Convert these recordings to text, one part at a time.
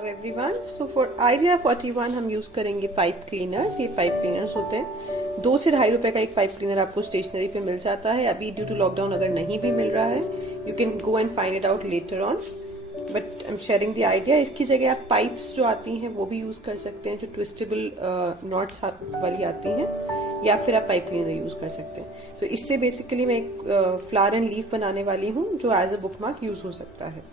Hello everyone. So for idea 41 हम use करेंगे pipe cleaners. ये पाइप क्लीनर्स होते हैं 2 से ₹2.5 का एक पाइप क्लीनर आपको स्टेशनरी पे मिल जाता है। अभी ड्यू टू लॉकडाउन अगर नहीं भी मिल रहा है you can go and find it out later on, but I am sharing the idea. इसकी जगह आप पाइप्स जो आती हैं वो भी यूज़ कर सकते हैं, जो ट्विस्टेबल नॉट्स वाली आती हैं, या फिर आप पाइप क्लीनर यूज़ कर सकते हैं। तो इससे बेसिकली मैं एक फ्लावर एंड लीफ बनाने वाली हूँ जो as a book mark use हो सकता है।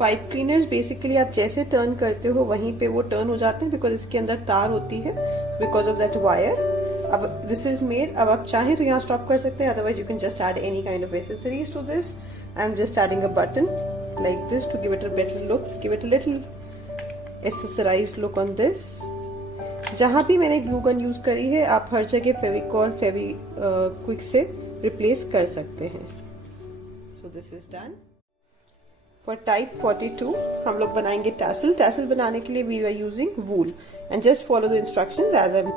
पाइप क्लीनर्स बेसिकली आप जैसे टर्न करते हो वहीं पे वो टर्न हो जाते हैं, बिकॉज इसके अंदर तार होती है, बिकॉज ऑफ दैट वायर। अब दिस इज मेड, अब आप चाहें तो यहाँ स्टॉप कर सकते हैं, otherwise you can just add any kind of accessories to this. I am just adding a button like this to give it a better look, give it a little accessorized look on this. जहाँ भी मैंने glue gun use करी है आप हर जगह Fevicol quick से replace कर सकते हैं। So this is done. For type 42 हम लोग बनाएंगे टैसल। टैसल बनाने के लिए we are using wool and just follow the instructions as I.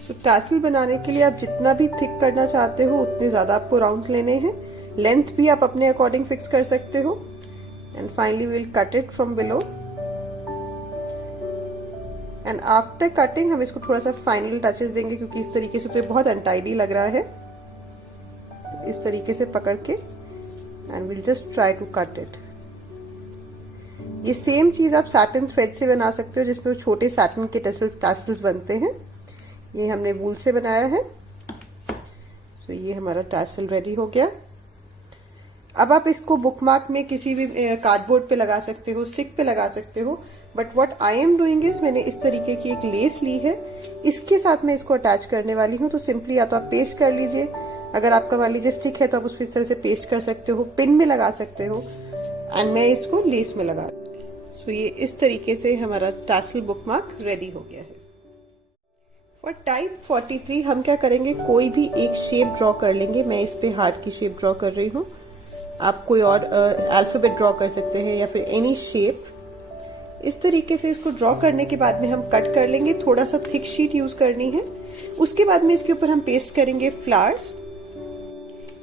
तो टैसल बनाने के लिए आप जितना भी थिक करना चाहते हो उतने ज़्यादा आपको राउंड्स लेने हैं। लेंथ भी आप अपने अकॉर्डिंग फिक्स कर सकते हो। And finally we will cut it from below. And after cutting हम इसको थोड़ा सा फाइनल टचेस देंगे, क्योंकि इस तरीके से तो ये बहुत अनटाइडी लग रहा है। तो इस तरीके से पकड़ के and will just try to cut it. ये सेम चीज़ आप सैटिन थ्रेड से बना सकते हो, जिसमें छोटे सैटिन के टैसल्स बनते हैं। ये हमने वूल से बनाया है। सो ये हमारा टैसल रेडी हो गया। अब आप इसको बुकमार्क में किसी भी कार्डबोर्ड पे लगा सकते हो, स्टिक पे लगा सकते हो, but what I am doing is मैंने इस तरीके की एक लेस ली है, इसके साथ मैं इसको अटैच करने वाली हूँ। तो सिंपली या तो आप पेस्ट कर लीजिए, अगर आपका मान लीजिए स्टिक है तो आप उस पर इस तरह से पेस्ट कर सकते हो, पिन में लगा सकते हो, एंड मैं इसको लेस में लगा। सो ये इस तरीके से हमारा टैसल बुकमार्क रेडी हो गया है। फॉर टाइप 43 हम क्या करेंगे, कोई भी एक शेप ड्रॉ कर लेंगे। मैं इस पे हार्ट की शेप ड्रॉ कर रही हूँ, आप कोई और अल्फाबेट ड्रॉ कर सकते हैं या फिर एनी शेप। इस तरीके से इसको ड्रॉ करने के बाद में हम कट कर लेंगे। थोड़ा सा थिक शीट यूज करनी है। उसके बाद में इसके ऊपर हम पेस्ट करेंगे फ्लावर्स।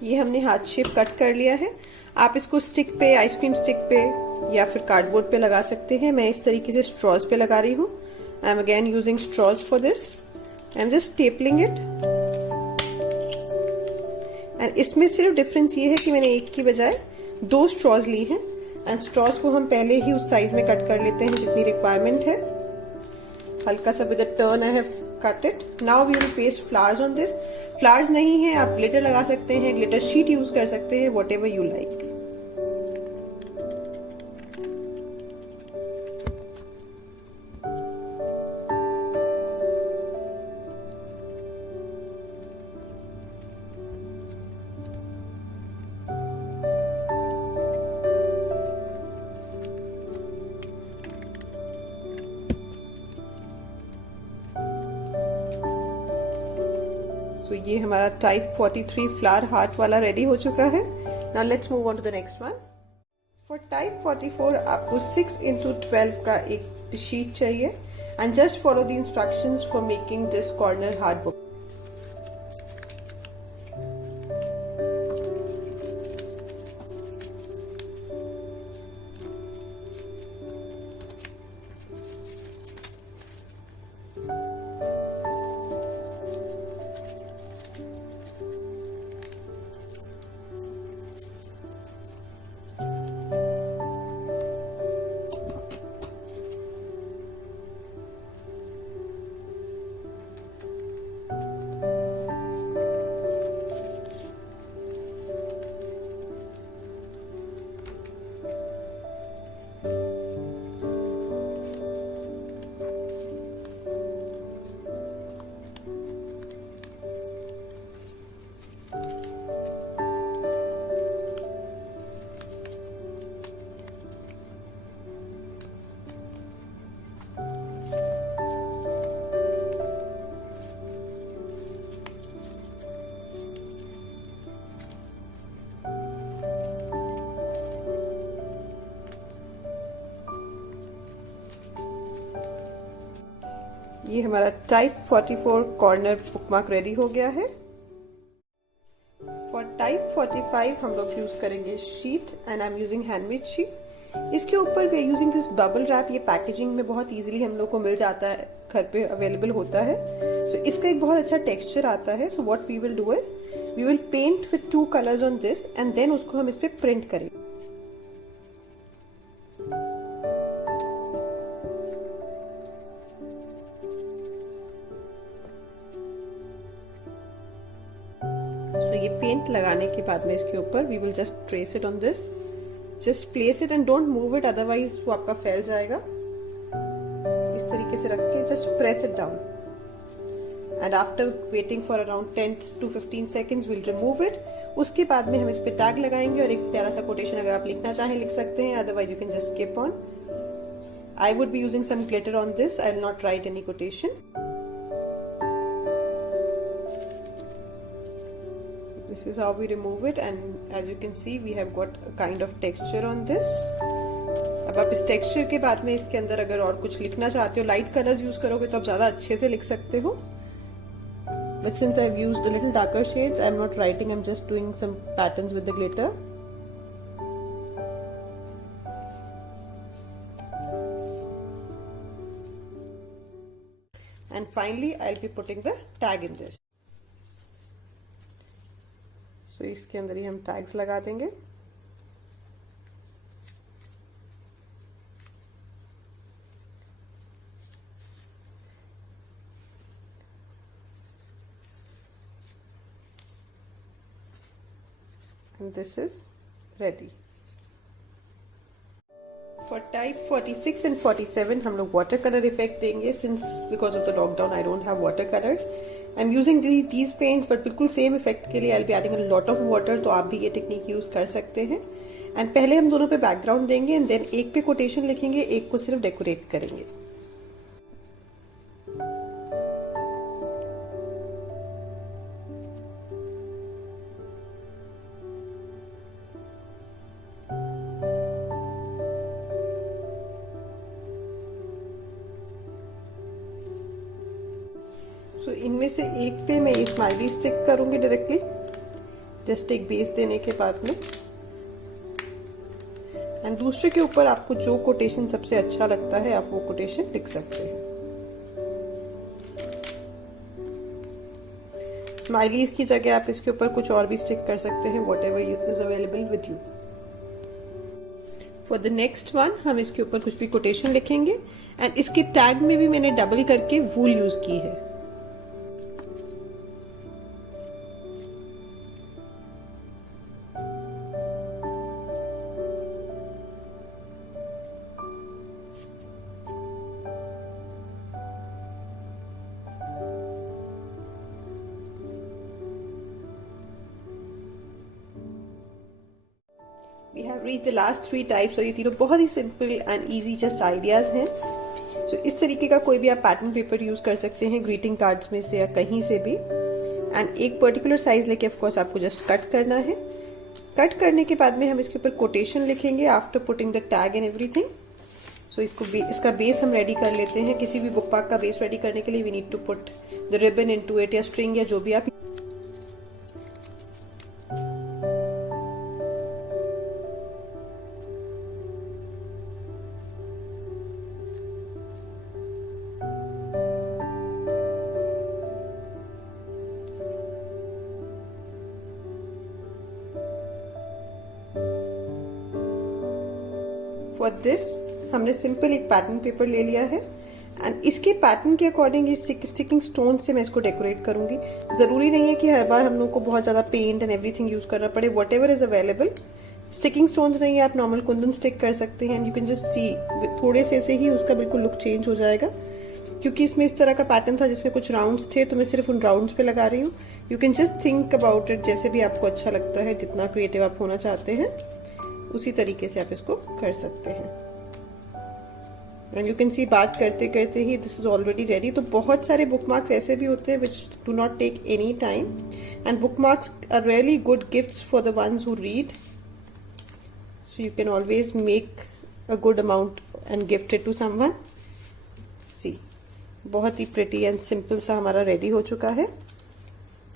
ये हमने हार्ट शेप कट कर लिया है। आप इसको स्टिक पे, आइसक्रीम स्टिक पे या फिर कार्डबोर्ड पे लगा सकते हैं। मैं इस तरीके से स्ट्रॉज पे लगा रही हूँ। I am again using straws for this. I am just stippling it. And इसमें सिर्फ डिफरेंस ये है कि मैंने एक की बजाय 2 स्ट्रॉज ली हैं। एंड स्ट्रॉज को हम पहले ही उस साइज में कट कर लेते हैं जितनी रिक्वायरमेंट है। हल्का सा with a turn I have cut it. Now we will paste flowers on this. Flowers नहीं है आप ग्लिटर लगा सकते हैं, ग्लिटर शीट यूज कर सकते हैं, whatever you like. So ये हमारा टाइप 43 फ्लावर हार्ट वाला रेडी हो चुका है। Now let's move on to the next one. For type 44 आपको 6x12 का एक शीट चाहिए। and just follow the instructions for making this corner hard book. ये हमारा टाइप 44 कॉर्नर बुकमार्क रेडी हो गया है। फॉर टाइप 45 हम लोग यूज करेंगे sheet and I am using handmade sheet. इसके ऊपर we are using this bubble wrap. ये पैकेजिंग में बहुत इजीली हम लोग को मिल जाता है, घर पे अवेलेबल होता है। सो इसका एक बहुत अच्छा टेक्सचर आता है। So what we will do is we will paint with 2 colours on this and then उसको हम इस पे प्रिंट करेंगे। ये पेंट लगाने के बाद में इसके ऊपर we will just trace it on this, just place it and don't move it, otherwise वो आपका फैल जाएगा। इस तरीके से रख के just press it down and after waiting for around 10 to 15 seconds will remove it. उसके बाद में हम इस पे टैग लगाएंगे और एक प्यारा सा कोटेशन अगर आप लिखना चाहें लिख सकते हैं, otherwise you can just skip on. I would be using some glitter on this, I will not write any quotation. This is how we remove it and as you can see we have got a kind of texture on this. अब आप इस texture के बाद में इसके अंदर अगर और कुछ लिखना चाहते हो, लाइट कलर्स यूज करोगे तो आप ज्यादा अच्छे से लिख सकते हो। But since I've used a little darker shades, I'm not writing, I'm just doing some patterns with the glitter. And finally I'll be putting the tag in this. तो इसके अंदर ही हम टैग्स लगा देंगे। And this is ready. For type 46 and 47 हम लोग water colour effect देंगे। Since because of the lockdown I don't have watercolors. I'm using these paints, but बिल्कुल सेम इफेक्ट के लिए I'll be adding a lot of water, तो आप भी ये टेक्निक यूज कर सकते हैं। एंड पहले हम दोनों पे बैकग्राउंड देंगे एंड देन एक पे कोटेशन लिखेंगे, एक को सिर्फ डेकोरेट करेंगे। तो इनमें से एक पे मैं ये स्माइली स्टिक करूंगी डायरेक्टली, जस्ट एक बेस देने के बाद में। एंड दूसरे के ऊपर आपको जो कोटेशन सबसे अच्छा लगता है आप वो कोटेशन लिख सकते हैं। स्माइलीज की जगह आप इसके ऊपर कुछ और भी स्टिक कर सकते हैं, whatever is available with you. For the next one हम इसके ऊपर कुछ भी कोटेशन लिखेंगे एंड इसके टैग में भी मैंने डबल करके वूल यूज की है। We have reached the last 3 types और ये तीनों बहुत ही simple and easy just ideas हैं। सो इस तरीके का कोई भी आप पैटर्न पेपर यूज कर सकते हैं ग्रीटिंग कार्ड्स में से या कहीं से भी। एंड एक पर्टिकुलर साइज लेके ऑफ कोर्स आपको जस्ट कट करना है। कट करने के बाद में हम इसके ऊपर कोटेशन लिखेंगे after putting the tag and everything. So इसका बेस हम रेडी कर लेते हैं। किसी भी बुक मार्क का बेस रेडी करने के लिए we need to put the ribbon into it, या स्ट्रिंग, या जो भी आप। फॉर दिस हमने सिंपल एक पैटर्न पेपर ले लिया है एंड इसके पैटर्न के अकॉर्डिंग इस स्टिकिंग स्टोन से मैं इसको डेकोरेट करूंगी। जरूरी नहीं है कि हर बार हम लोग को बहुत ज्यादा पेंट एंड एवरीथिंग यूज करना पड़े। What ever is available, sticking stones नहीं है, आप नॉर्मल कुंदन स्टिक कर सकते हैं। यू कैन जस्ट सी थोड़े से ही उसका बिल्कुल लुक चेंज हो जाएगा। क्योंकि इसमें इस तरह का पैटर्न था जिसमें कुछ राउंड्स थे, तो मैं सिर्फ उन राउंड्स पे लगा रही हूँ। You can just think about it, जैसे भी आपको अच्छा लगता है, जितना क्रिएटिव आप होना चाहते हैं उसी तरीके से आप इसको कर सकते हैं। एंड यू कैन सी बात करते करते ही दिस इज ऑलरेडी रेडी। तो बहुत सारे बुक मार्क्स ऐसे भी होते हैं which do not take any time, and bookmarks are really good gifts for the ones who read. So you can always make a good amount and gift it to someone. See, बहुत ही pretty and simple सा हमारा ready हो चुका है।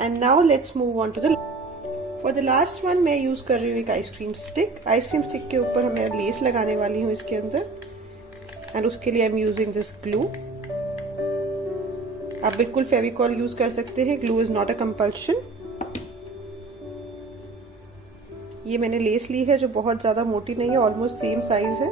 And now let's move on to the for the last one. मैं use कर रही हूँ एक आइसक्रीम स्टिक। आइसक्रीम स्टिक के ऊपर मैं लेस लगाने वाली हूँ इसके अंदर, एंड उसके लिए आई एम यूजिंग दिस ग्लू। आप बिल्कुल फेविकॉल यूज कर सकते हैं, glue is not a compulsion. ये मैंने लेस ली है जो बहुत ज्यादा मोटी नहीं है, ऑलमोस्ट सेम साइज है।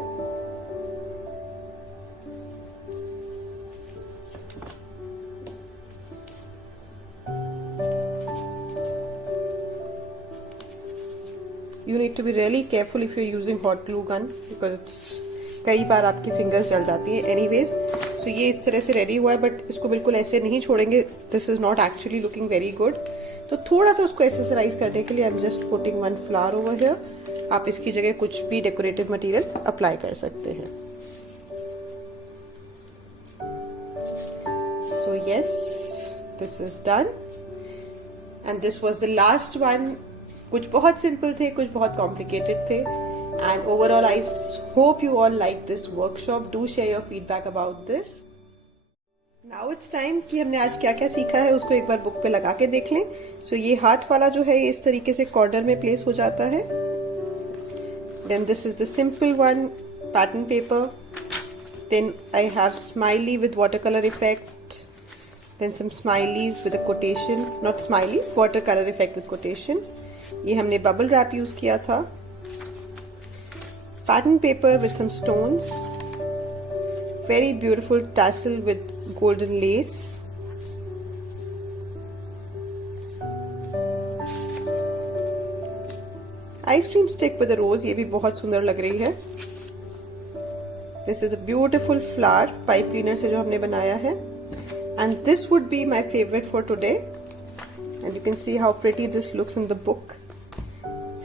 You need to be really careful if you're using hot glue gun because कई बार आपकी फिंगर्स जल जाती है। एनीवेज, सो ये इस तरह से रेडी हुआ है, बट इसको बिल्कुल ऐसे नहीं छोड़ेंगे। This is not actually looking very good. तो थोड़ा सा उसको एक्सेसराइज करने के लिए आई am just putting one flower over here. आप इसकी जगह कुछ भी डेकोरेटिव मटेरियल अप्लाई कर सकते हैं। So yes, this is done and this was the last one. कुछ बहुत सिंपल थे, कुछ बहुत कॉम्प्लिकेटेड थे, and overall I hope you all like this workshop. Do share your feedback about this. Now it's time कि हमने आज क्या क्या सीखा है उसको एक बार बुक पे लगा के देख लें। सो ये हार्ट वाला जो है इस तरीके से कॉर्नर में प्लेस हो जाता है। Then this is the simple one pattern paper. Then I have smiley with water colour effect. Then some smileys with a quotation, not smileys, water colour effect with quotation. ये हमने bubble wrap use किया था। Pattern paper with some stones, very beautiful tassel with golden lace, ice cream stick with a rose, ये भी बहुत सुंदर लग रही है। This is a beautiful flower pipe cleaner से जो हमने बनाया है, and this would be my favourite for today. And you can see how pretty this looks in the book.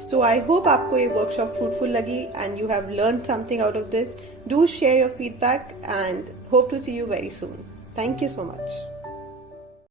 So I hope आपको ये वर्कशॉप फ्रूटफुल लगी and you have learned something out of this. Do share your feedback and hope to see you very soon. Thank you so much.